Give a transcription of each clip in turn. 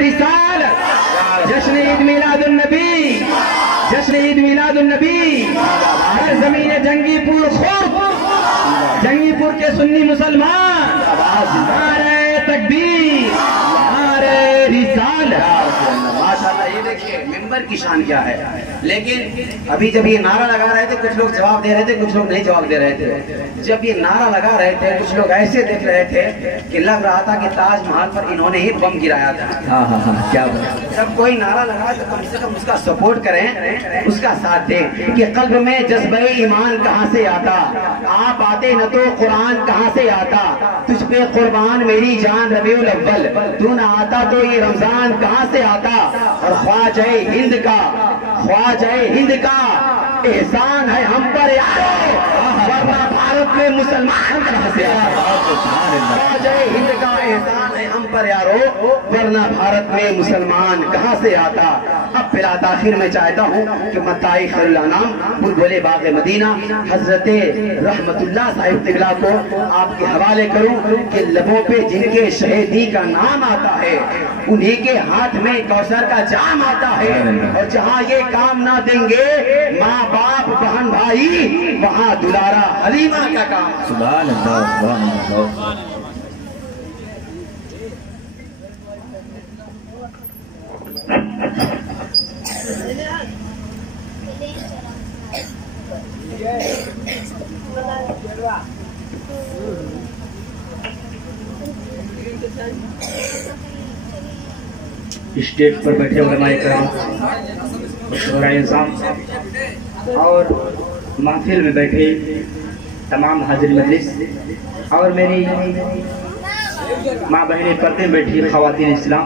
रिसालत, जश्न ईद मिलादुन नबी, जश्न ईद मिलादुन नबी। हर जमीन जंगीपुर खुर्द, जंगीपुर के सुन्नी मुसलमान, नारे तकबीर, नारे रिसालत। माशाल्लाह, ये देखिए मिंबर की शान क्या है। लेकिन अभी जब ये नारा लगा रहे थे कुछ लोग जवाब दे रहे थे, कुछ लोग नहीं जवाब दे रहे थे। जब ये नारा लगा रहे थे कुछ लोग ऐसे देख रहे थे कि लग रहा था कि ताजमहल पर इन्होंने ही बम गिराया था। हाँ, क्या बात। जब कोई नारा लगा तो कम से कम उसका सपोर्ट करें, उसका साथ दें कि कल्ब में जज्बे ईमान कहाँ से आता, आप आते न तो कुरान कहाँ से आता, तुझ पे कुर्बान मेरी जान रबीउल अव्वल, तू ना आता तो ये रमजान कहाँ से आता। और ख्वाजा हिंद का, ख्वाजा हिंद का एहसान है हम पर यारो, वरना भारत में मुसलमान कहाँ से आता। ख्वाजा हिंद का एहसान है हम पर यारो, वरना भारत में मुसलमान कहाँ से आता। अब फिर आखिर में चाहता हूँ कि मत्ताई खैरुल अनाम बुलबुले बाग मदीना हजरते रहमतुल्लाह साहिब तिगला को आपके हवाले करूँ कि लबों पे जिनके शहीदी का नाम आता है उन्हीं के हाथ में कौसर का जाम आता है। और जहाँ ये काम ना देंगे माँ बाप बहन भाई, वहाँ दुलारा हलीमा का काम। सुभान अल्लाह, सुभान अल्लाह। स्टेज पर बैठे उलमाए कराम, शुराए निज़ाम और महफिल में बैठे तमाम हाजिर मजलिस और मेरी माँ बहनें पर्दे में बैठी ख़वातीन इस्लाम,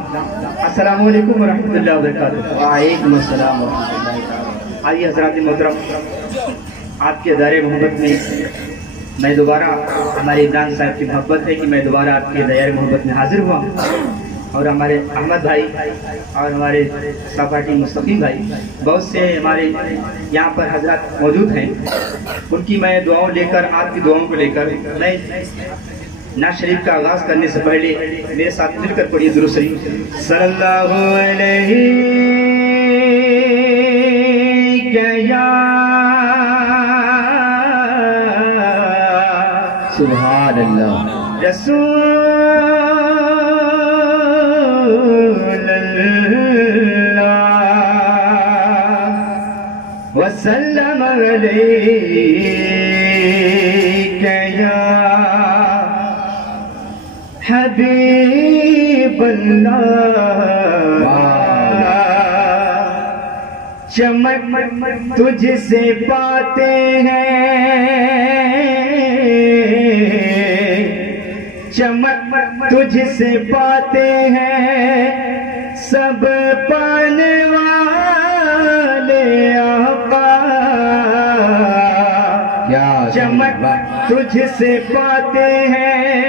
अस्सलामु अलैकुम व रहमतुल्लाहि व बरकातुहू। वालेकुम अस्सलाम व रहमतुल्लाहि। आइए हज़रात मोहतरम, आपके दायरे मोहब्बत में मैं दोबारा, हमारे इमरान साहब की मोहब्बत है कि मैं दोबारा आपके दायरे मोहब्बत में हाजिर हुआ। और हमारे अहमद भाई और हमारे सहपाठी मुस्तकीम भाई, बहुत से हमारे यहाँ पर हजरत मौजूद हैं, उनकी मैं दुआओं लेकर, आपकी दुआओं को लेकर मैं नाज़ शरीफ का आगाज करने से पहले मेरे साथ मिलकर पढ़िए दुरूद शरीफ। सल्लल्लाहु अलैहि सुभान अल्लाह रसूल वसल्लम अलैका या हबीब अल्लाह। चमक तुझसे पाते हैं, चमक तुझसे पाते हैं सब पाने वाले आका। चमक तुझसे पाते हैं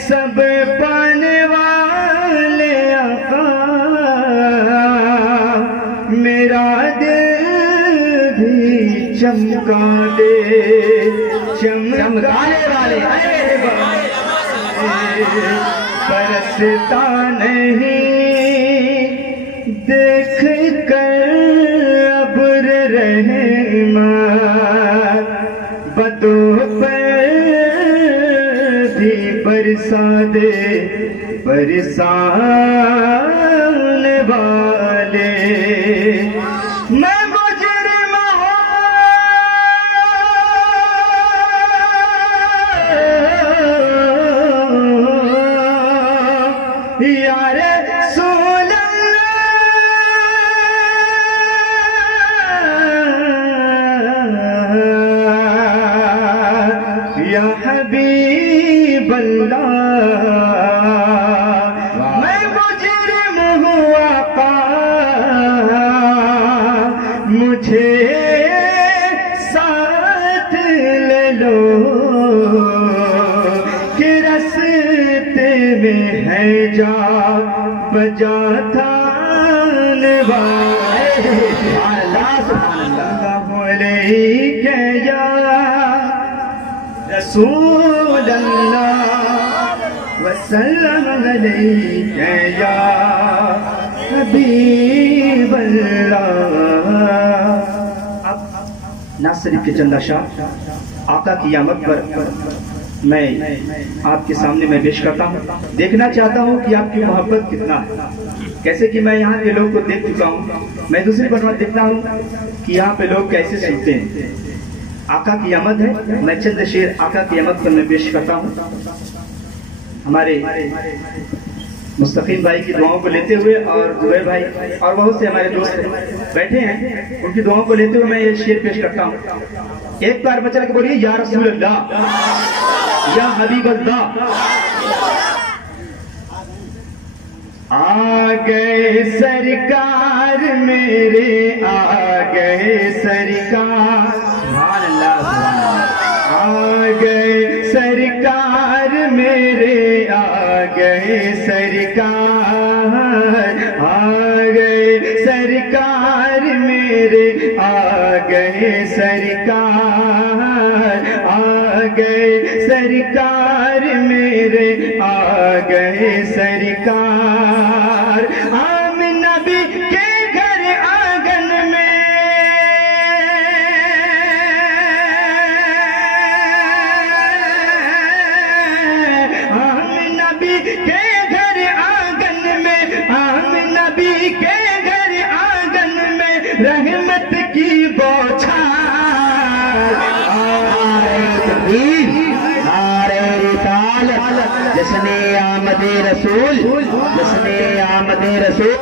सब पाने वाले आका। मेरा दिल भी चमका दे, चमकाने वाले बरसता नहीं देख कर अब्र रहमत, बदों पर भी बरसा दे बरसाने वाले। मैं मुजरिम हूँ या रसूल अल्लाह या हबीब अल्लाह। मैं मुजरिम हूँ आका, मुझे साथ ले लो कि रस्ते में है जा बजा थाने वाले। सल्लल्लाहु अलैहि या रसूल अल्लाह वसल्लम अलैहि या हबीबल्लाह। अब नाज़ शरीफ के चंद शाह आका की आमद पर मैं आपके सामने मैं पेश करता हूँ। देखना चाहता हूँ कि आपकी मोहब्बत कितना है। कैसे कि मैं यहाँ के लोग को देख चुका हूँ, मैं दूसरी बार देखता हूँ कि यहाँ पे लोग कैसे सुनते हैं। आका की आमद है, मैं चंद शेर आका की आमद पर मैं पेश करता हूँ। हमारे मुस्तकीम भाई की दुआओं को लेते हुए और जुबैर भाई और बहुत से हमारे दोस्त बैठे हैं, उनकी दुआओं को लेते हुए मैं ये शेर पेश करता हूँ। एक बार बचा के बोलिए, या रसूल अल्लाह, या हबीब अल्लाह। आ गए सरकार मेरे, आ गए सरकार, सुभान अल्लाह सुभान अल्लाह। आ गए सरकार मेरे, आ गए सरकार, आ गए सरकार मेरे, आ गए सरकार, आ गए सरकार मेरे, आ गए सरकार। आमिना नबी के घर आंगन में, आमिना नबी के घर आंगन में, आमिना नबी के घर आंगन में रहमत की बौछार। जश्ने आमदे रसूल, जश्ने आमदे रसूल,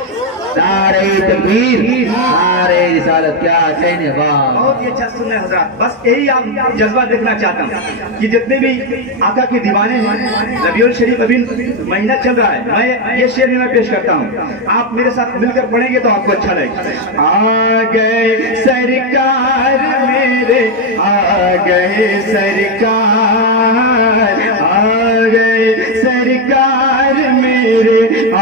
नारे तकबीर, नारे रिसालत। क्या कहने, वाह, बहुत ही अच्छा सुनना है हज़रात। बस यही आप जज्बा देखना चाहता हूँ कि जितने भी आका के दीवाने हैं, रबीउल शरीफ अभी महीना चल रहा है, मैं ये शेर में पेश करता हूँ, आप मेरे साथ मिलकर पढ़ेंगे तो आपको अच्छा लगेगा। आ गए सरकार मेरे, आ गए सरकार, आ गए सरकार मेरे, आ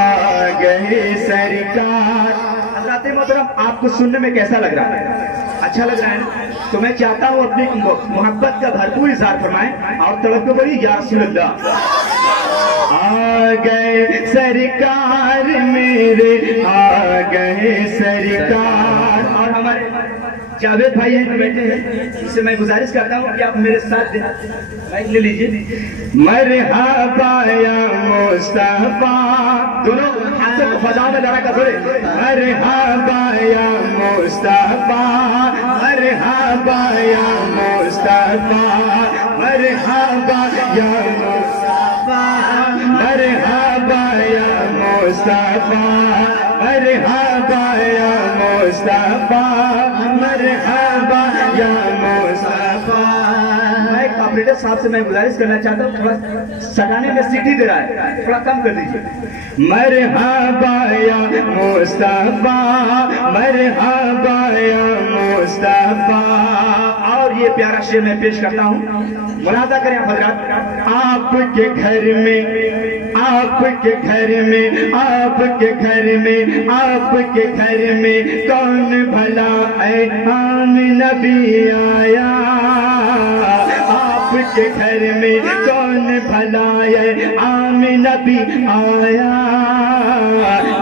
गए सरकार। हज़रात मोहतरम, आपको सुनने में कैसा लग रहा है? अच्छा लग रहा है ना? तो मैं चाहता हूँ अपनी मोहब्बत का भरपूर इज़हार फरमाएं और तड़प के बोलिए, या रसूल अल्लाह। आ गए सरकार मेरे, आ गए सरकार। और हमारे जावेद भाई यहीं पे बैठे हैं, इससे मैं गुजारिश करता हूँ कि आप मेरे साथ माइक ले लीजिए। मरहबा या मुस्तफा, दोनों हाथ से फजा में लड़ा कर बोले, मरहबा या मुस्तफा, मरहबा या मुस्तफा, मरहबा या मुस्तफा, मरहबा या मुस्तफा, मरहबा या मुस्तफा, मरहबा या मुस्तफा। मैं ऑपरेटर साहब से मैं गुजारिश करना चाहता हूँ, थोड़ा सटाने में सीटी दे रहा है, थोड़ा कम कर दीजिए। मरहबा या मुस्तफा, मरहबा या मुस्तफा। और ये प्यारा शेर मैं पेश करता हूँ, मुलाजा करें हज़रात। आपके घर में, आपके घर में, आपके घर में, आपके घर में कौन भला है आमिना नबी आया। आपके घर में कौन भला है आमिना नबी आया।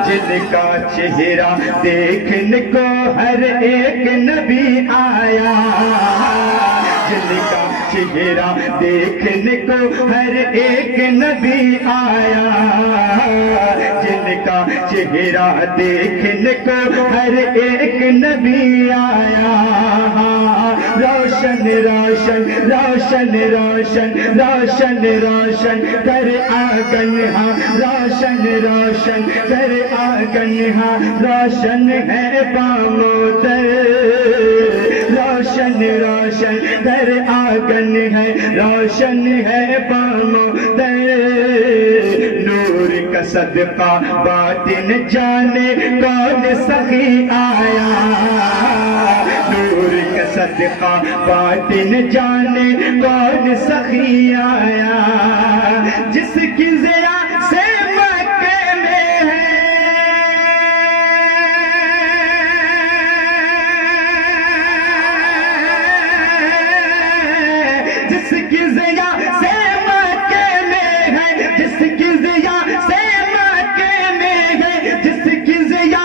जिनका चेहरा देखने को हर एक नबी आया, जिनका चेहरा देखने को हर एक नबी आया, जिनका चेहरा देखने को हर एक नबी आया। रोशन रोशन रोशन रोशन रोशन रोशन कर आंगन, हाँ रोशन रोशन कर आंगन, हाँ रोशन है पामोदर, रोशन रोशन कर आंगन है, रोशन है पामोदर। नूर का सदका बातिन जाने कौन सखी आया, नूर का सदका बातिन जाने कौन सखी आया। जिसकी ज़िया से मक्के में है, जिसकी ज़िया से मक्के में है, जिसकी ज़िया से मक्के में है, जिसकी ज़िया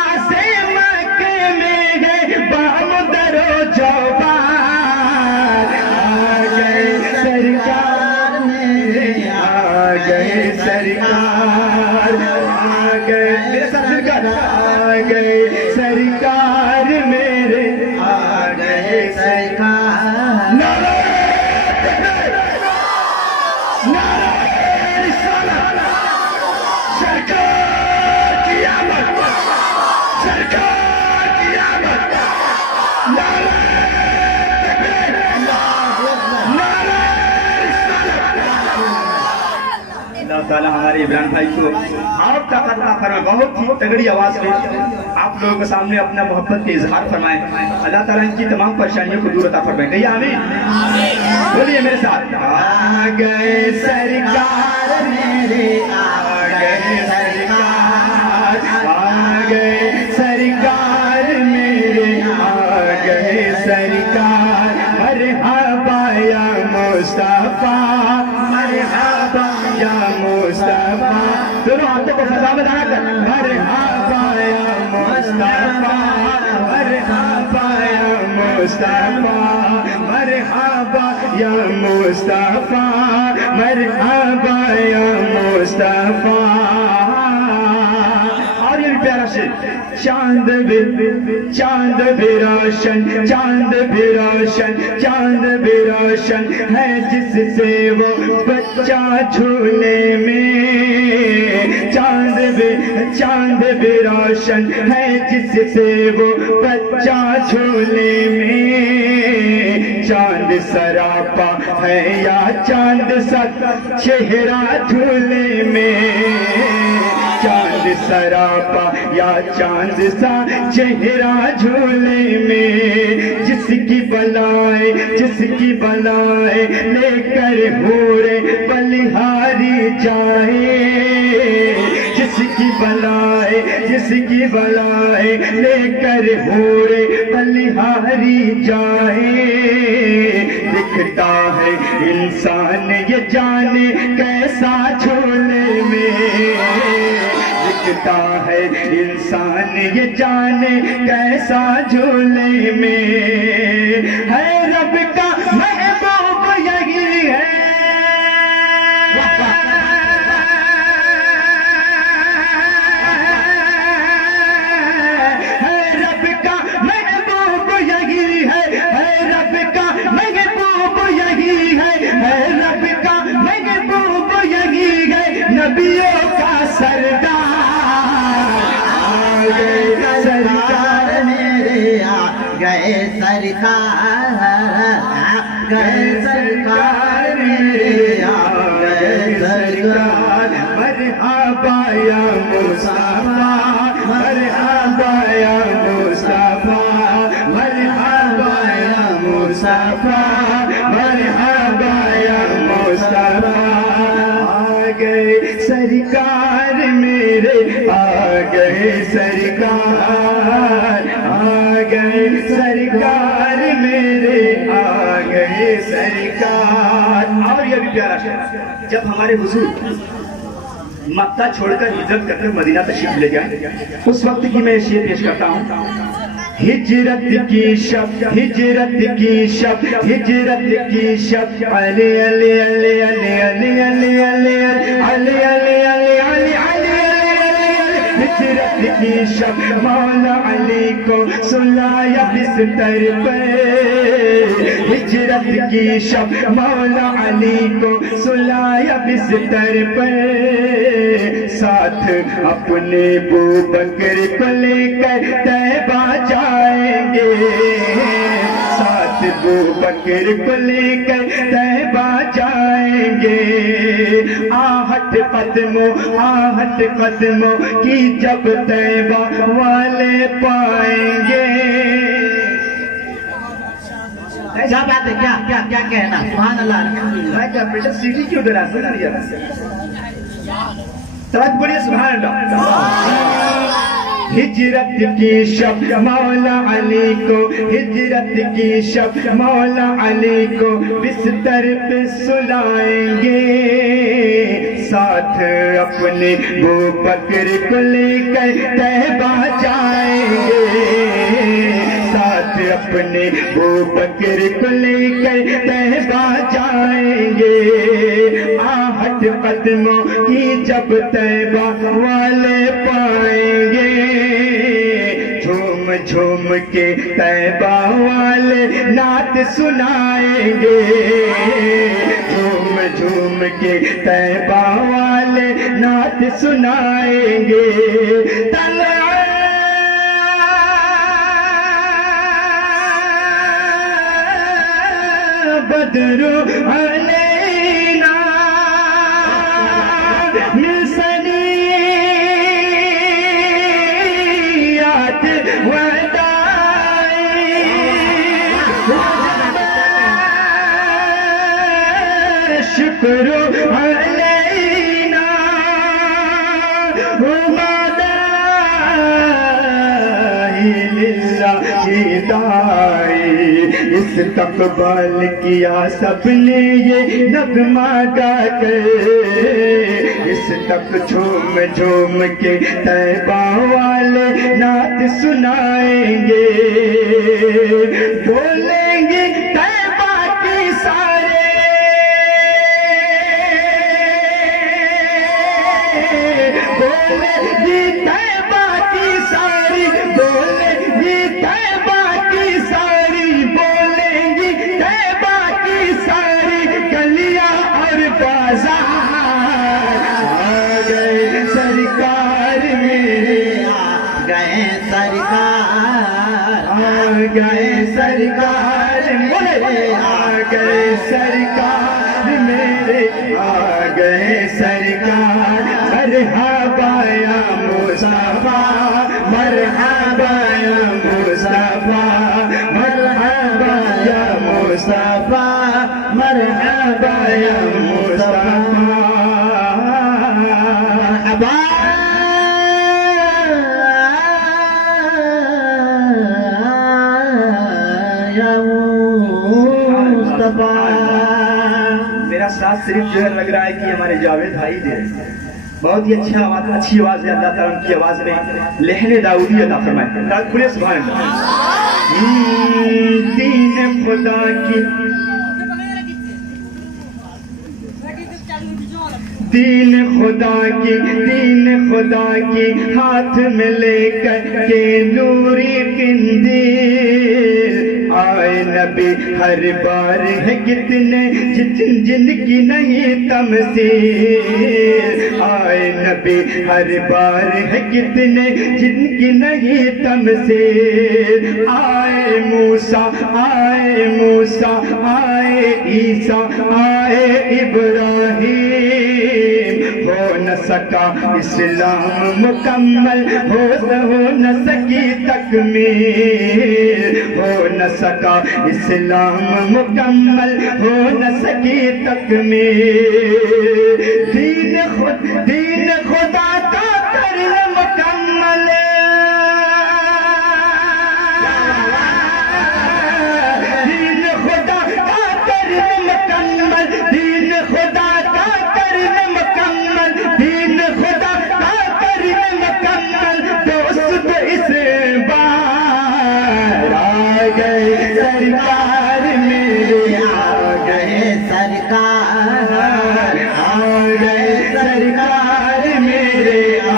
गए, मेरे साथ मिलकर आ गए सरकार मेरे, आ गए सरकार। नारे सरकार की आमद, सरकार की आमद, नारे अल्लाह ताला हमारे इब्राहिम भाई को आप का करना फरमाए, बहुत ही तगड़ी आवाज में आप लोगों के सामने अपना मोहब्बत के इजहार फरमाए। अल्लाह ताला इनकी तमाम परेशानियों को दूर अता फरमाए। कहिए आमीन। बोलिए मेरे साथ। आ गए सरकार मेरे, आ गए सरकार, आ गए सरकार मेरे, आ गए सरकार। मरहबा या मुस्तफा, मरहबा या मुस्तफा। दोनों हाथों को फजा में लगाकर मरहबा या मुस्तफा, मरहबा या मुस्तफा, मरहबा या मुस्तफा, मरहबा या मुस्तफा। और ये प्यारा शेर, चांद भी रोशन, चांद भी रोशन, चांद भी रोशन है जिससे वो बच्चा झूले में। चांद भी रोशन है जिससे वो बच्चा झूले में। चांद सरापा है या चांद सा चेहरा झूले में। चांद सरापा या चांद सा चेहरा झूले में। जिसकी बलाए लेकर होरे बलिहारी जाए। जिसकी बलाए लेकर होरे बलिहारी जाए। दिखता है इंसान ये जाने कैसा झूले में। दिखता है इंसान ये जाने कैसा झूले में। है रब का महबूब यही है, रब का महबूब यही है, रब का महबूब यही है, रब का महबूब यही है। नबियों का सरदार सरकार मेरे, आ गए सरकार, आ गए सरकार मेरे, आ गए सरकार। मरहबा या मुस्तफा, मरहबा या मुस्तफा, मरहबा या मुस्तफा, मरहबा या मुस्तफा। आ गए सरकार मेरे, आ गए सरकार, आ गए सरकार मेरे, आ गए सरकार। और यह भी प्यारा शेर, जब हमारे हुजूर मक्का छोड़कर हिजरत करके मदीना तशरीफ ले गए, उस वक्त की मैं शेर पेश करता हूँ। हिजरत की शब, हिजरत की शब, हिजरत की शब, अली अली अली अली अली अली अली अली अली अली अली अली। हिजरत की शब मौला अली को सुलाया बिस्तर पे। हिजरत की शब मौला अली को सुलाया बिस्तर पे। साथ अपने बू बकर को लेकर तैबा जाएंगे। साथ बू बकर को लेकर तैबा जाएंगे। आहट कदमों की जब तैबा वाले पाएंगे। क्या बात है, क्या क्या क्या कहना, सुभान अल्लाह। क्या बेटा सीढ़ी क्यों डरा तब बोलिए सुभान अल्लाह। हिजरत की शब मौला अली को, हिजरत की शब मौला अली को बिस्तर पे सुलाएंगे। साथ अपने वो बकर को लेकर तैबा जाएंगे। साथ अपने वो बकर को लेकर तैबा जाएंगे। आहट कदमों की जब तैबा वाले झूम के तैबा वाले नात सुनाएंगे, झूम झूम के तैबा वाले नात सुनाएंगे। बदरू अलैना मिसनियात वदाई, शुक्र अलैना वदाई लिल्लाहि दाई। इस्तक़बाल किया सबने ये नगमा गाकर, इस तक झूम झूम के तैबा वाले नात सुनाएंगे, बोलेंगे तैबा की सारे, बोलेंगे तैबा की सारी, बोलेंगे तैबा की सारी, बोलेंगी तैबा की सारी गलियां और बाजार। आ गए सरकार मेरे, आ गए सरकार, आ गए सरकार मेरे, आ गए सरकार मेरे, आ गए सरकार। मरहबा या मुस्तफा, मरहबा या मुस्तफा, मरहबा या मुस्तफा, मरहबा या मुस्तफा, मरहबा या मुस्तफा। मेरा साथ सिर्फ जो है लग रहा है कि हमारे जावेद भाई दे रहे हैं। बहुत ही अच्छी आवाज है, अल्लाह ताला उनकी आवाज में लहने दाऊदी अता फरमाए। खुले सुभान अल्लाह। दीन खुदा की, दीन खुदा की, दीन खुदा की हाथ में लेकर के नूरी किंदील आए नबी हर बार है कितने जिनकी नहीं तमसील, आए नबी हर बार है कितने जिनकी नहीं तमसील। आए मूसा, आए मूसा, आए ईसा, आए इब्राहीम, हो न सका इस्लाम मुकम्मल, हो न सकी तकमील, हो न सका इस्लाम मुकम्मल, हो न सकी तकमील। दीन खुदा का कर मुकम्मल, दीन खुदा का कर मुकम्मल, दीन खुदा का कर मुकम्मल, दीन खुदा का कर मुकम्मल। दोस्त इस बार आ गए सरकार मेरे, आ गए सरकार, आ गए सरकार मेरे, आ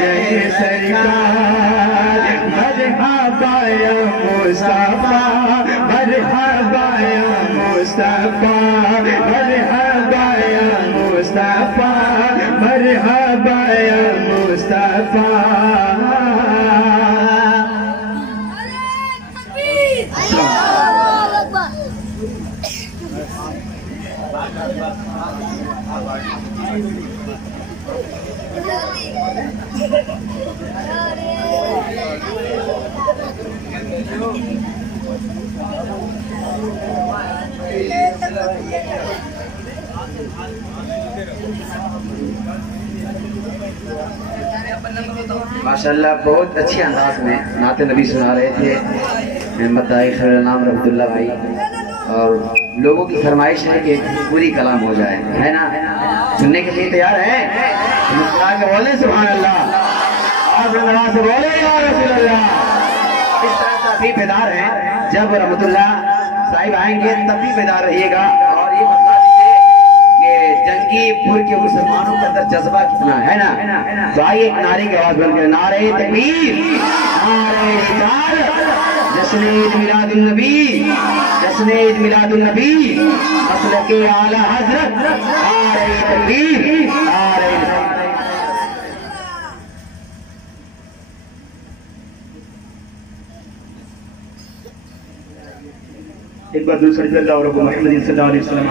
गए सरकार। मरहबा या मुस्तफा, मरहबा या मुस्तफा, मरहबा या मुस्तफा, मरहबा या मुस्तफा। माशाल्लाह बहुत अच्छे अंदाज में नाते नबी सुना रहे थे मोहम्मद दाई खैरुल्लाह रहमतुल्लाह भाई, और लोगों की फरमाइश है कि पूरी कलाम हो जाए, है ना? सुनने के लिए तैयार है? के बोले सुभान अल्लाह, और से बोले या रसूल अल्लाह। इस तरह से अभी बेदार हैं, जब रहमतुल्लाह साहिब आएंगे तब भी बेदार रहिएगा। और ये बता दीजिए कि जंगी कि पूरे के मुसलमानों के अंदर जज्बा कितना है ना। तो आइए एक नारे की आवाज बनकर नारे तकबीर, नारे रिसालत, जश्न ईद मिलादुन नबी, जश्न ईद मिलादुन नबी, मसलक आला हजरत, नारे तकबीर, नारे रिसालत। एक बार दूसरी अल्लाह और मोहम्मद सल्लल्लाहु अलैहि वसल्लम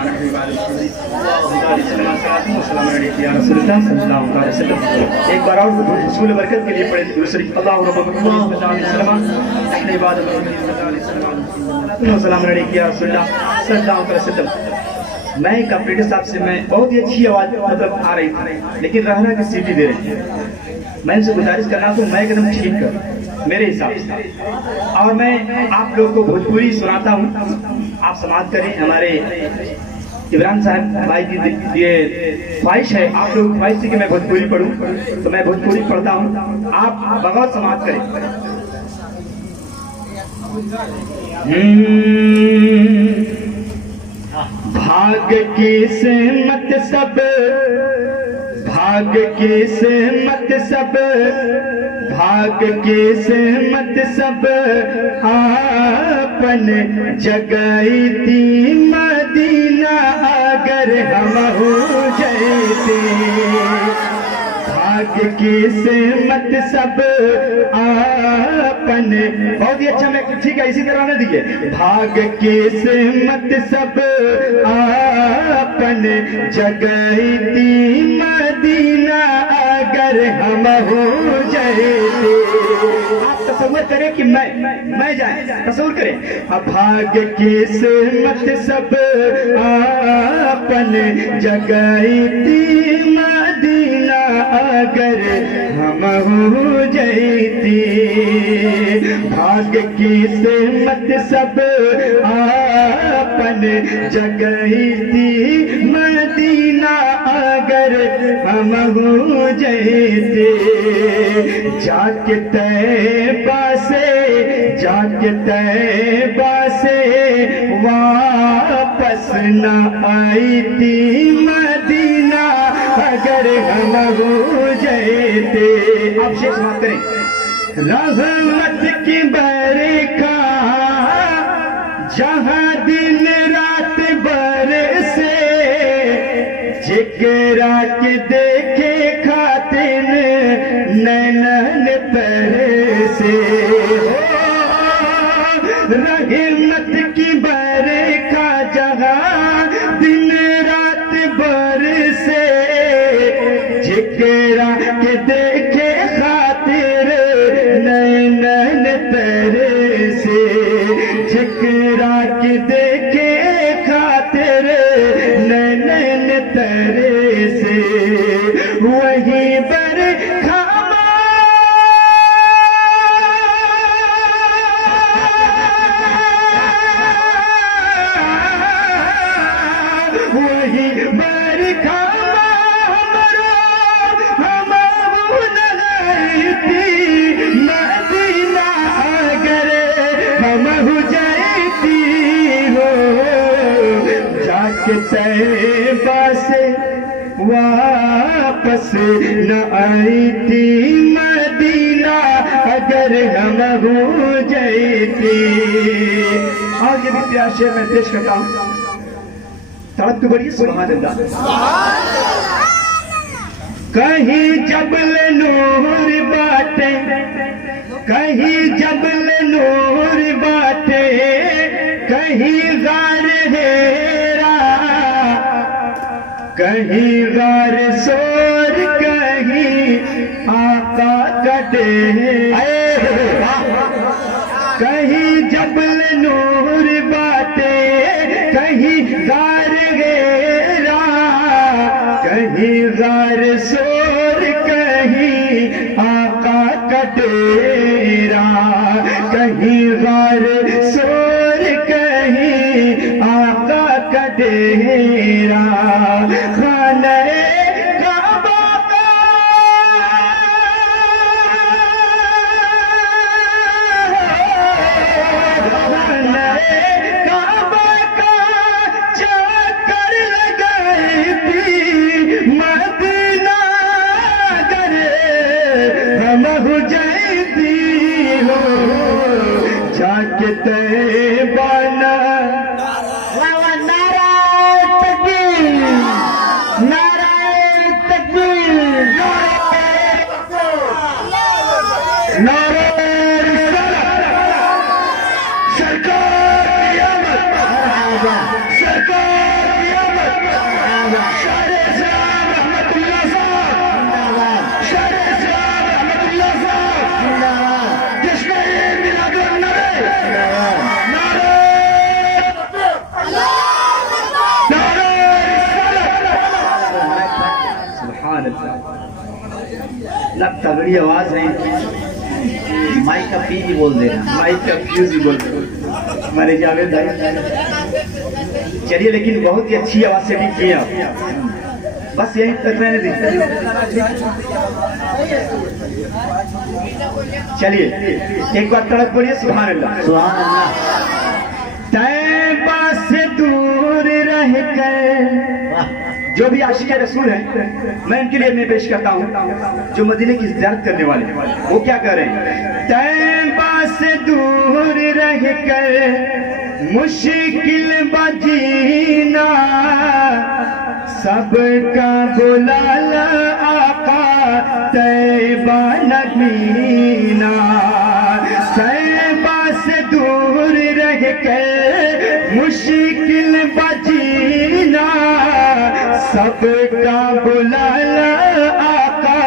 एक बार और रसूल बरकत के लिए पढ़े दूसरी अल्लाह और मोहम्मद सल्लल्लाहु अलैहि वसल्लम। मैं कंप्यूटर साहब से मैं बहुत ही अच्छी आवाज मतलब आ रही थी, लेकिन रहना की सीटी दे रही थी। मैं इनसे गुजारिश करना तो मैं एकदम ठीक कर मेरे हिसाब से, और मैं आप लोग को भोजपुरी सुनाता हूँ, आप समाप्त करें। हमारे इमरान साहब भाई की ये ख्वाहिश है, आप लोग ख्वाहिश थी कि मैं भोजपुरी पढ़ूं, तो मैं भोजपुरी पढ़ता हूँ, आप बगौर समाप्त करें। भाग की सेमत सब, भाग की सेमत सब, भाग की सेमत सब, आपन जगाई थी मदीना अगर हम हो जाते। भाग की सेमत सब आपन, बहुत ही अच्छा, मैं ठीक है इसी तरह ना दिए। भाग की सेमत सब आपन जगाई थी मदीना अगर हम हो जाते। आप तसव्वुर करें कि मैं जाए, तसव्वुर करें। भाग की सेमत सब आपन जगाई थी मदीना अगर हम हो जाती। भाग की सेमत सब आपन जगाई थी मदीना अगर हम हो जाते। जाके तैबा से, जाके तैबा से वापस न आई थी मदीना अगर हम हो जाते। आप शेष बात करें। रहमत की बरखा जहां दिन रात बरसे, जिकरा के देखे खातिर नैनन तरसे। रहमत की बरखा जहां दिन रात बरसे, जिकरा के देखे खातिर नैनन तरसे। जिकरा के देखे खातिर नैनन तरसे। वही बरखा वही बरखा मदीना अगर हम हो जाती हो। जाके तैबा से वापस न आई थी मदीना अगर हम हो जाती। और ये भी प्यार शेर मैं पेश करता हूँ, तड़प तो बड़ी सुभान अल्लाह। कहीं जबल नूर बाटे, कहीं जबल नूर बाटे, कहीं गार हेरा, कहीं गार सोर, कहीं आका का डेरा। कहीं जबल नूर बाटे, कहीं गार हेरा, कहीं गार सोर, कहीं आका का डेरा। कहीं गार सोर, कहीं आका का डेरा। खाने काबा का खाने काबा का चक्कर लगाई थी तैबाना तगड़ी आवाज है, माइक का पी भी बोल देना, माइक का फ्यूज ही बोल दे हमारे जावेद भाई। चलिए, लेकिन बहुत ही अच्छी आवाज से ठीक किया, बस यही तक मैंने दी। चलिए एक बार तड़क पड़िए, सुभान अल्लाह सुभान अल्लाह। तैबा से दूर रह कर जो भी आशिक रसूल है, मैं इनके लिए मैं पेश करता हूँ, जो मदीने की ज़ियारत करने वाले, वो क्या कर रहे हैं। तैबा से दूर रह कर मुश्किल बजीना, सबका बुलाला आका तैबा नगीना। तैबा से दूर रह कर मुश्किल बजीना, सबका बुलाला आका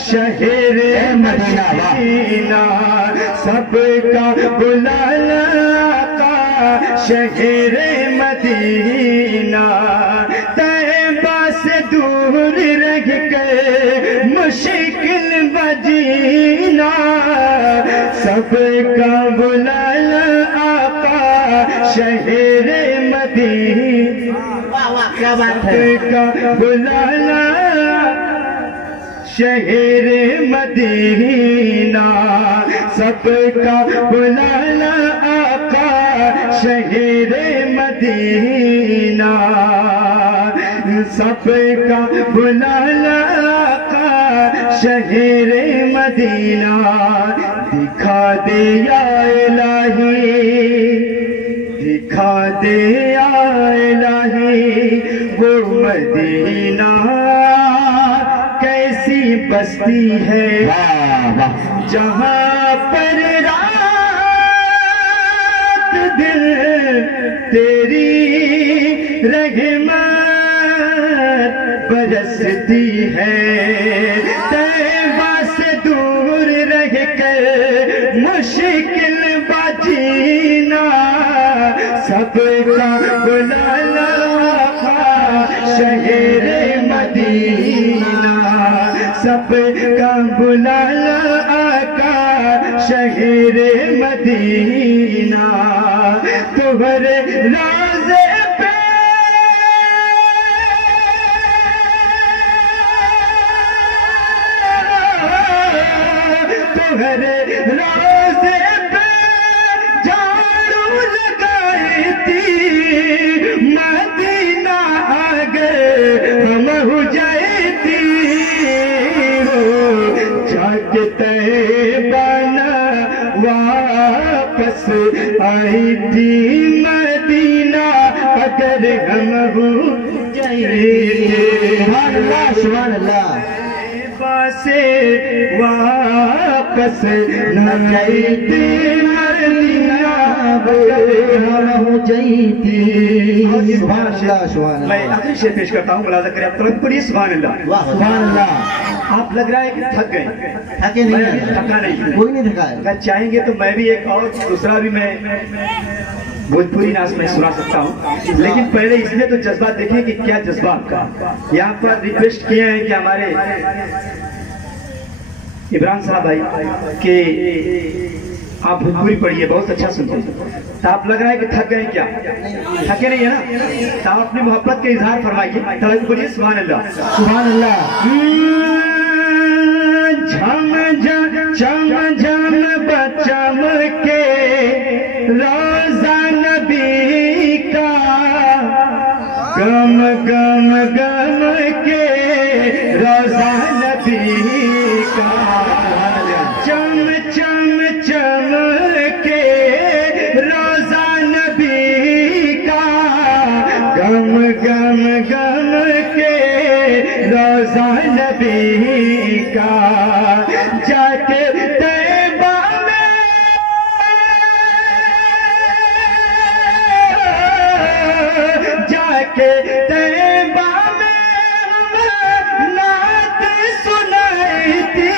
शहर मदीना। सबका बुलाला आका शहर मदीना। तैबा से दूर रह कर मुश्किल बजीना, सबका बुलाला आका शहर मदीना। क्या बात है। सबका बुलाला शहर मदीना, सबका बुलाला आका शहर मदीना। सबका बुलाला आका शहर मदीना। दिखा दे या इलाही, दिखा दे या इलाही वो मदीना, कैसी बस्ती है जहाँ पर रात दिन तेरी रहमत बरसती है। तैबा से दूर रह कर मुश्किल बजीना, सबका बुलाला शहर मदीना। सबका बुलाला आका शहर मदीना। तुम्हारे राज़े पे तुम्हारे राज़े पे झाड़ू लगाई थी, मदीना आ गए हम हो जाती हो। जाके तैबाना वापस आई थी मदीना, अगर हम हो जाते। सुभान अल्लाह। से वापस न जाती मदीना, हम हो जाती। सुभान अल्लाह सुभान अल्लाह। मैं आखिरी शेर पेश करता हूँ, मुलाज़ा करें आप तुरंत पढ़िए सुभान अल्लाह। वाह सुभान अल्लाह। आप लग रहा है कि थक गए, थके नहीं मैं हैं। थका नहीं, कोई नहीं थका है। अगर चाहेंगे तो मैं भी एक और दूसरा भी मैं भोजपुरी नाच में सुना सकता हूँ, लेकिन पहले इसलिए तो जज्बात देखिए कि क्या जज्बा आपका। यहाँ पर रिक्वेस्ट किए हैं कि हमारे इमरान साहब भाई के आप भोजपुरी पढ़िए, बहुत अच्छा सुनते हैं। तो आप लग रहा है कि थक गए क्या? थके नहीं है ना? तो आप अपनी मोहब्बत के इजहार फरमाइए, तड़क पढ़िए सुभान अल्लाह सुभान अल्लाह। झम झम झम झम बचम के रोजा नबी का, गम गम गम के रोजा नबी का। चम चम चम के जाके तैबा में जाके तैबा में नात सुनाई थी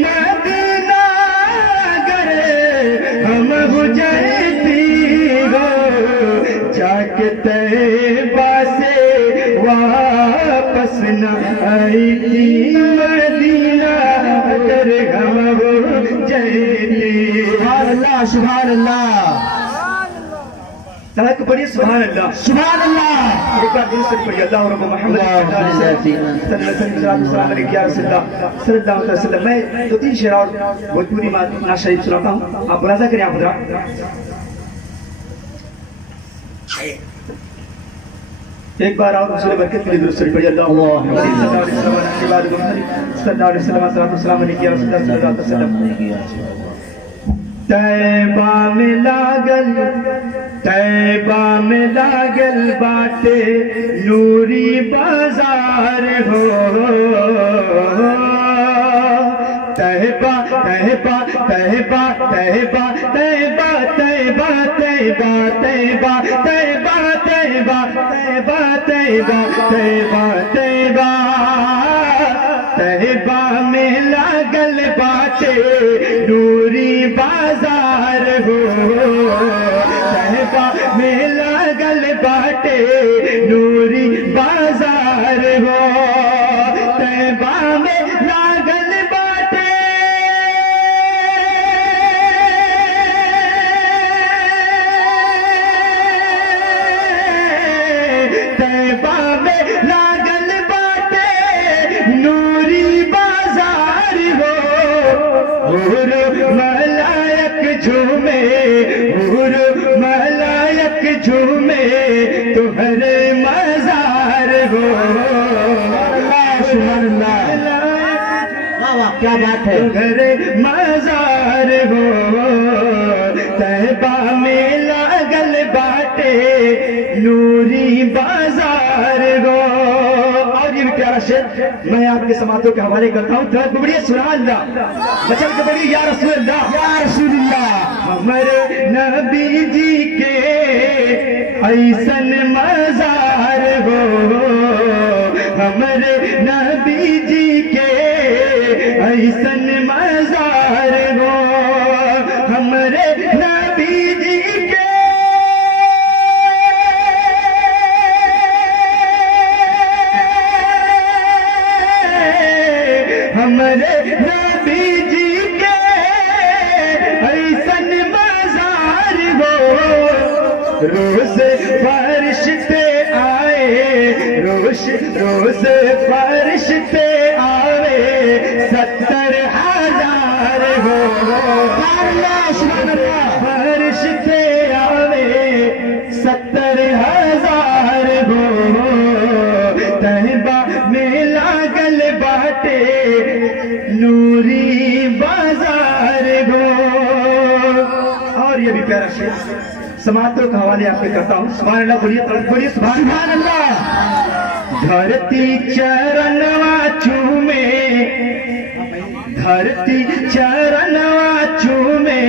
मदीना गरे हम गुजरती हो जाके तैबा से वापस न आई थी मदीना अगर हम गुजरती। सुभान अल्लाह सुभान अल्लाह तड़क पड़ी सुभान अल्लाह सुभान अल्लाह। एक बार दिल से पढ़िए अल्लाह रब्बु मोहम्मद सल्लल्लाहु अलैहि वसल्लम। मैं दो तीन शेर और भोजपुरी ना शरीफ सुनाता हूँ, आप मुलाजा करें। आप एक बार और रसूल बरकत के लिए दुरूद शरीफ पढ़िए अल्लाह सल्लल्लाहु अलैहि वसल्लम। तैबा में लागल बाटे नूरी बाजार हो तैबा तैबा तैबा तैबा तैबा तैबा तैबा तैबा तैबा तैबा तैबा तैबा तैबा तैबा तैबा में लागल बाटे नूरी बाजार हो तैबा में लागल बाटे नूरी बाजार हो तैबा में लागल बाटे तैबा में लागल बाटे नूरी बाजार हो मलायक झूमे मलायक झूमे तुम्हारे मजार हो। क्या बात है तुम्हारे मजार हो तैबा में लागल बाटे नूरी बाजार हो। और ये भी प्यारा शेर मैं आपके समातों के हवाले करता हूँ। तो बढ़िया सुभान अल्लाह बचन के बढ़िया या रसूल अल्लाह या रसूलुल्लाह। हमारे नबी जी के ऐसन मजार हो हमारे नबी जी के ऐसन मजार हो हमारे नबी जी के हमारे नबी जी के ऐसन मजार हो रोज फरिश्ते आए रोज फरिश्ते आवे 70,000 हो फरिश्ते आवे 70,000 हो तैबा में लागल बाटे नूरी बाजार हो। और ये भी प्यारा शेर समातों के हवाले आपके करता हूँ। सुभान अल्लाह बोलिए सुभान अल्लाह। धरती चरणवा चूमे धरती चरणवा चूमे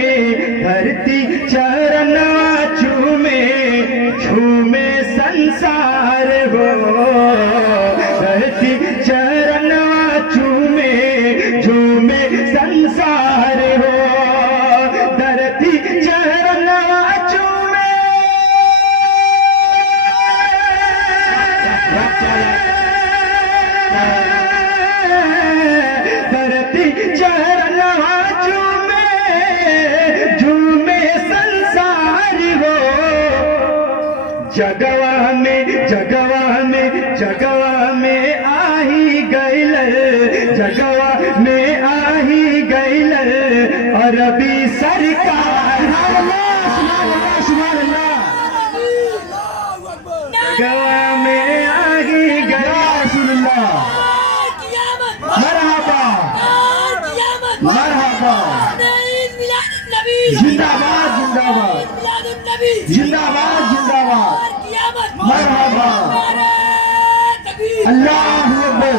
धरती चरणवा चूमे झूमे संसार हो धरती चरणवा चूमे झूमे संसार हो धरती चरणवा चूमे धरती चरणवा चूमे झूमे संसार हो जगवा में आही गैल जगवा में आही गैल अरबी सरकार जगवा में आही गैल मरहबा मरहबा जिंदाबाद जिंदाबाद जिंदाबाद जिंदाबाद मरहबा अल्लाहु अकबर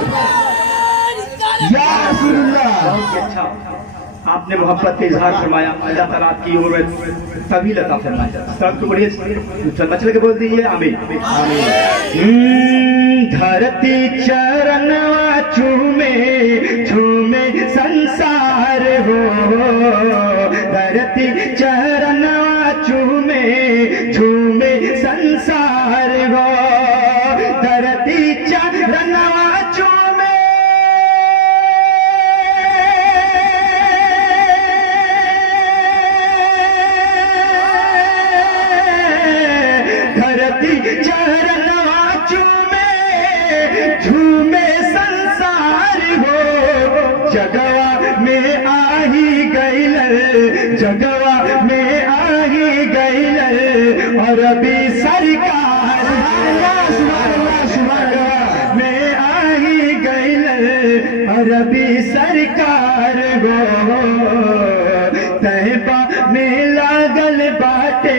या रसूलुल्लाह। बहुत ही अच्छा आपने मोहब्बत का इजहार फरमाया। अल्लाह ताला आपकी उम्र तभी लता फरमाया। सब तो बढ़िया मचल के बोल दीजिए आमीन। धरती चरणवा झूमे झूमे संसार हो, धरती चरणवा झूमे झूमे संसार हो, धरती चरणवा झूमे धरती चरणवा झूमे संसार हो, जगवा में आही गैल, जगवा में आही गैल और अभी सरकार में आही गैल और अभी सरकार हो, तहबा में लागल बाटे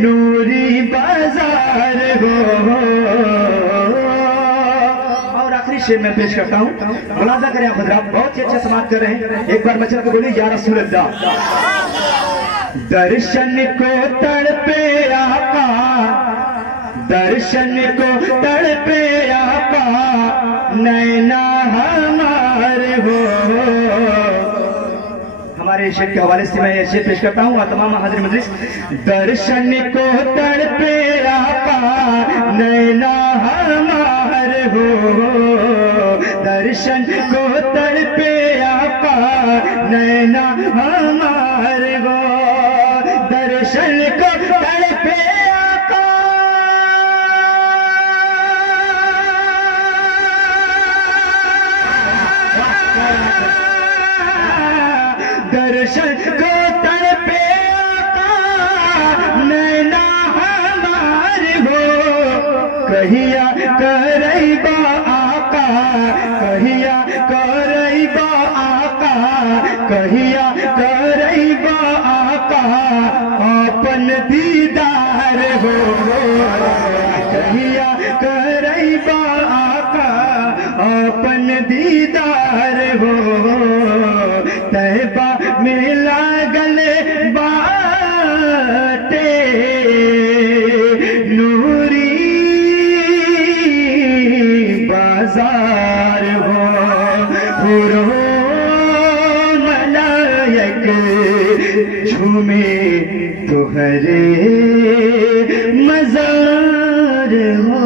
नूरी बाजार हो। शेर मैं पेश करता हूँ, मुलाजा करें आप हजरात, बहुत ही अच्छा समाप्त कर रहे हैं। एक बार मचल के बोलिए या रसूल अल्लाह। दर्शन को तड़पे आका, दर्शन को तड़पे आका, नैना हमारे हो। हमारे शेर के हवाले से मैं ये शेर पेश करता हूँ और तमाम हाजिर मजलिस। दर्शन को तड़पे आका, नैना हमारे हो, दर्शन को तड़पे आका, नैना हमारे हो, दर्शन को तड़पे आका, दर्शन को तड़पे आका, नैना हमारे हो, कहिया करैबा आका, कहिया करैबा आका, कहिया करैबा आका, अपन दीदार हो, कहिया करैबा आका, अपन दीदार हो, तहबा में लागल बाटे नूरी बाजार हो, पुरो मलायक झूमे तुहरे मजार हो।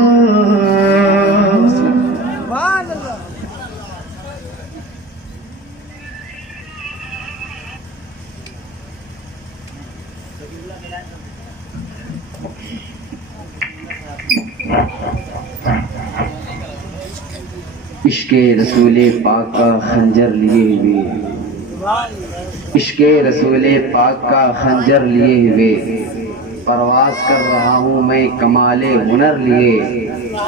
इश्के रसूले पाक का खंजर लिए हुए, इश्के रसूले पाक का खंजर लिए हुए, परवाज कर रहा हूँ मैं कमाले हुनर लिए,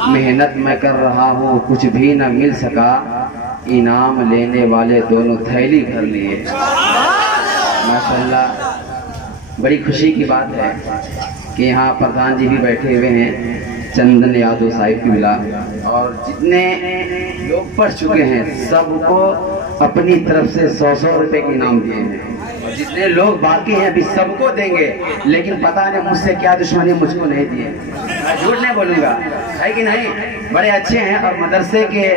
मेहनत मैं कर रहा हूँ कुछ भी न मिल सका, इनाम लेने वाले दोनों थैली भर लिए। माशाल्लाह, बड़ी खुशी की बात है कि यहाँ प्रधान जी भी बैठे हुए हैं, चंदन यादव साहिब की मिला, और जितने लोग पढ़ चुके हैं सबको अपनी तरफ से 100-100 रुपए के इनाम दिए हैं, और जितने लोग बाकी हैं अभी सबको देंगे, लेकिन पता नहीं मुझसे क्या दुश्मनी मुझको नहीं दिए। मैं झूठ नहीं बोलूंगा, है कि नहीं? बड़े अच्छे हैं और मदरसे के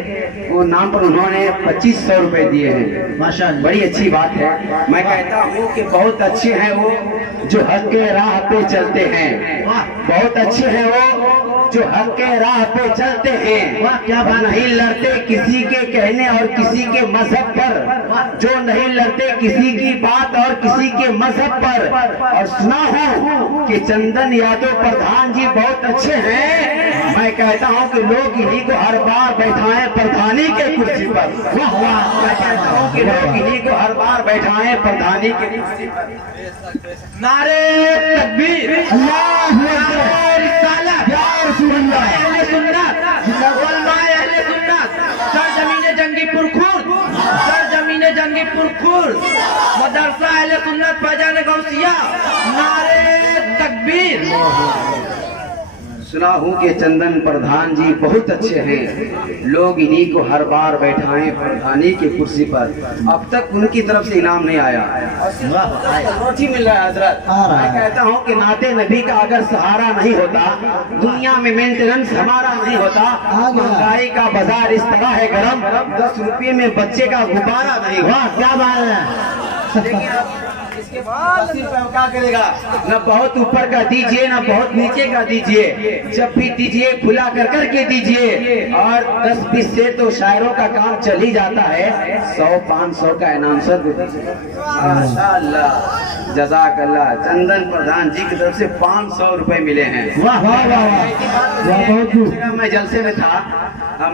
वो नाम पर उन्होंने 2500 रुपए दिए हैं। माशाअल्लाह, बड़ी अच्छी बात है। मैं कहता हूँ कि बहुत अच्छे हैं वो जो हक के राह पे चलते हैं, बहुत अच्छे हैं वो जो हक के राह पे चलते हैं, क्या बात है। नहीं लड़ते किसी के कहने और किसी के मजहब पर, जो नहीं लड़ते किसी की बात और किसी के मजहब पर। और सुना हूँ कि चंदन यादव प्रधान जी बहुत अच्छे हैं। मैं कहता हूँ कि लोग इन्हीं को हर बार बैठाएं प्रधानी के कुर्सी पर। वाह वाह, मैं कहता हूँ कि लोग इन्हीं को हर बार बैठाएं प्रधानी के कुर्सी पर। नारे तकबीर, अल्लाहु अकबर, रिसालत, या रसूल अल्लाह, अहले सुन्नत, उलमाए अहले सुन्नत, सरजमीने जंगीपुर खुर्द, सरजमीने जंगीपुर खुर्द, मदरसा अहले सुन्नत फैजान गौसिया, नारे तकबीर। सुना हूँ कि चंदन प्रधान जी बहुत अच्छे हैं, लोग इन्हीं को हर बार बैठाएं प्रधानी की कुर्सी पर। अब तक उनकी तरफ से इनाम नहीं आया, रोटी मिल रहा है हजरत। मैं कहता हूँ कि नाते नबी का अगर सहारा नहीं होता, दुनिया में मेंटेनेंस हमारा नहीं होता, महंगाई का बाजार इस तरह है गरम, 10 रुपये में बच्चे का गुब्बारा नहीं हुआ। क्या बात है। लेकिन अब इसके बाद क्या करेगा, न बहुत ऊपर का दीजिए न बहुत नीचे का दीजिए, जब भी दीजिए खुला कर करके दीजिए। और 10-20 से तो शायरों का काम चल ही जाता है, 100-500 का अनाउंसर को दीजिए। माशाअल्लाह, जज़ाकल्लाह। चंदन प्रधान जी की तरफ से 500 रुपए मिले हैं। वाह वाह वाह वाह। मैं जलसे में था,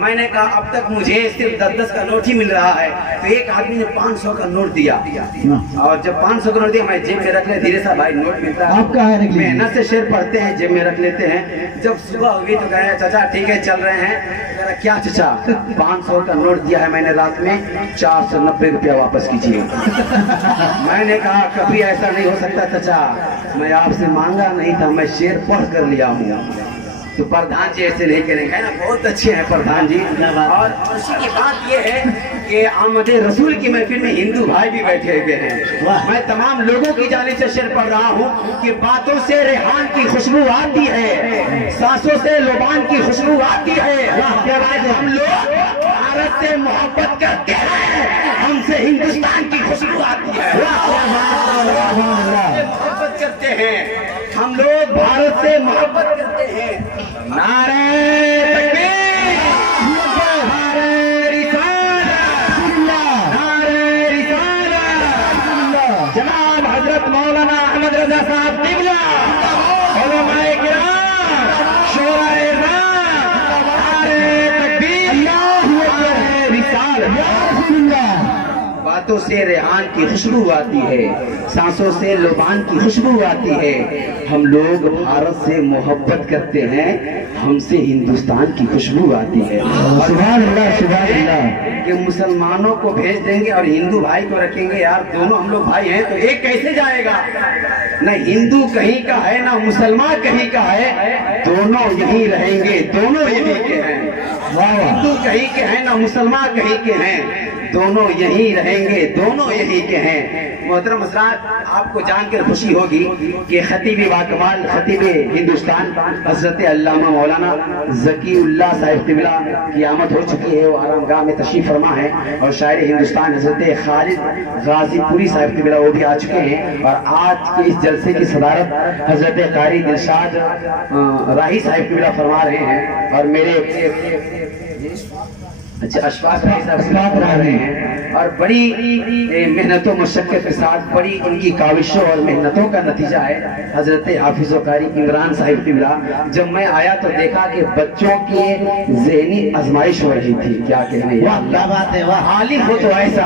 मैंने कहा अब तक मुझे सिर्फ 10-10 का नोट ही मिल रहा है, तो एक आदमी ने 500 का नोट दिया, और जब 500 का नोट दिया मैं जेब में रख ले। धीरे सा भाई नोट मिलता है, आपका है, मेहनत से शेर पढ़ते हैं, जेब में रख लेते हैं। जब सुबह हुई तो कहे चाचा ठीक है चल रहे हैं। क्या चाचा, 500 का नोट दिया है मैंने रात में, 490 रुपया वापस कीजिए। मैंने कहा कभी ऐसा नहीं हो सकता चाचा, मैं आपसे मांगा नहीं था, मैं शेर पढ़ कर लिया हूँ। तो प्रधान जी ऐसे नहीं करेंगे ना, बहुत अच्छे हैं प्रधान जी। और खुशी की बात यह है कि आमद रसूल की महफिल में हिंदू भाई भी बैठे हुए हैं। मैं तमाम लोगों की जानिब से शेर पढ़ रहा हूँ कि बातों से रेहान की खुशबू आती है, सांसों से लुबान की खुशबू आती है। हम लोग भारत से मोहब्बत करते हैं, हमसे हिंदुस्तान की खुशबू आती है। मोहब्बत करते हैं हम लोग, भारत से मोहब्बत करते हैं। नारे तकबीर, नारे रिसालत, नारे रिसालत। जनाब हजरत मौलाना अहमद रजा साहब क़िबला, उलमाए किराम, शोराए इज़्ज़त, नारे तकबीर, नारे रिसालत। बातों से रेहान की खुशबू आती है, सांसों से लुबान की खुशबू आती है। हम लोग भारत से मोहब्बत करते हैं, हमसे हिंदुस्तान की खुशबू आती है। सुभान अल्लाह, सुभान अल्लाह। कि मुसलमानों को भेज देंगे और हिंदू भाई को रखेंगे, यार दोनों हम लोग भाई हैं, तो एक कैसे जाएगा। न हिंदू कहीं का है ना मुसलमान कहीं का है, दोनों यहीं रहेंगे, दोनों यहीं के हैं। हिंदू कहीं के हैं ना मुसलमान कहीं के हैं, दोनों यहीं रहेंगे, दोनों यहीं के हैं। मोहतरम हज़रात, आपको जानकर खुशी होगी कि खतीब बाकमाल खतीब हिंदुस्तान हजरत अल्लामा मौलाना ज़कीउल्लाह साहिब क़िबला की आमद हो चुकी है, वो आरामगाह में तशरीफ फरमा है। और शायर हिंदुस्तान हजरत खालिद गाजीपुरी साहिब क़िबला वो भी आ चुके हैं। और आज के इस जलसे की सदारत हजरत कारी दिलशाद राही साहिब क़िबला फरमा रहे हैं। और मेरे अच्छा अशफाक साहब रह रहे हैं। और बड़ी मेहनतों मशक्क़त के साथ, बड़ी उनकी काविशों और मेहनतों का नतीजा है हजरत हाफिज़ कारी इमरान साहिब क़िबला। जब मैं आया तो देखा कि बच्चों की ज़हनी आजमाइश हो रही थी। क्या कहने, क्या बात है। वाह, आलिम हो तो ऐसा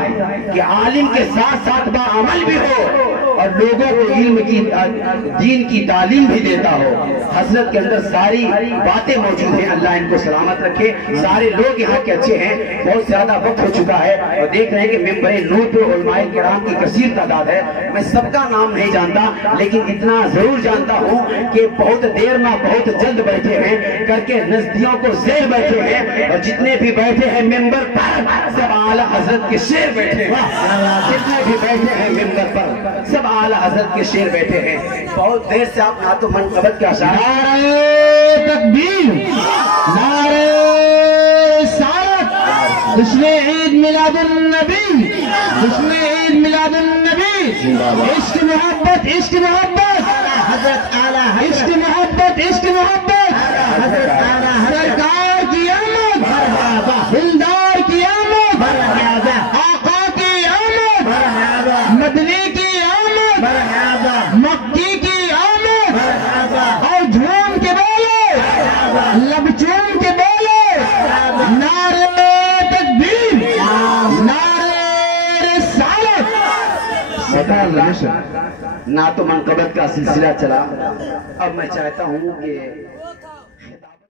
कि आलिम के साथ साथ बाअमल भी हो और लोगों को इल्म की दीन की तालीम भी देता हो। हजरत के अंदर सारी बातें मौजूद हैं, अल्लाह इनको सलामत रखे। सारे लोग यहाँ के अच्छे हैं। बहुत ज्यादा वक्त हो चुका है और देख रहे हैं कि मेंबरे नूर पे उलमाए किराम की कसीर तादाद है। मैं सबका नाम नहीं जानता, लेकिन इतना जरूर जानता हूँ कि बहुत देर में बहुत जल्द बैठे हैं, करके नजदियों को जेर बैठे हैं। और जितने भी बैठे हैं मेंबर पर, सब आला हजरत के शेर बैठे हैं। जितने भी बैठे हैं मेंबर पर, सब आला हजरत के शेर बैठे हैं। बहुत देर से आप ना तो मनकबत का नारे तकबीर, नारे रिसालत, इसमें ईद मिलादुन नबी, इसमें ईद मिलादुन नबी। इश्क मोहब्बत, इश्क मोहब्बत, हजरत आला, इश्क मोहब्बत, इश्क मोहब्बत, हजरत आला, सरकार की आमद, दिलदार की आमद, आका की आमद, मदनी की आमद, मक्की की आमद। और झूम के बोले, लब चूम के बोले, नारे तकबीर, नारे रिसालत। ना तो मनकबत का सिलसिला चला। अब मैं चाहता हूँ कि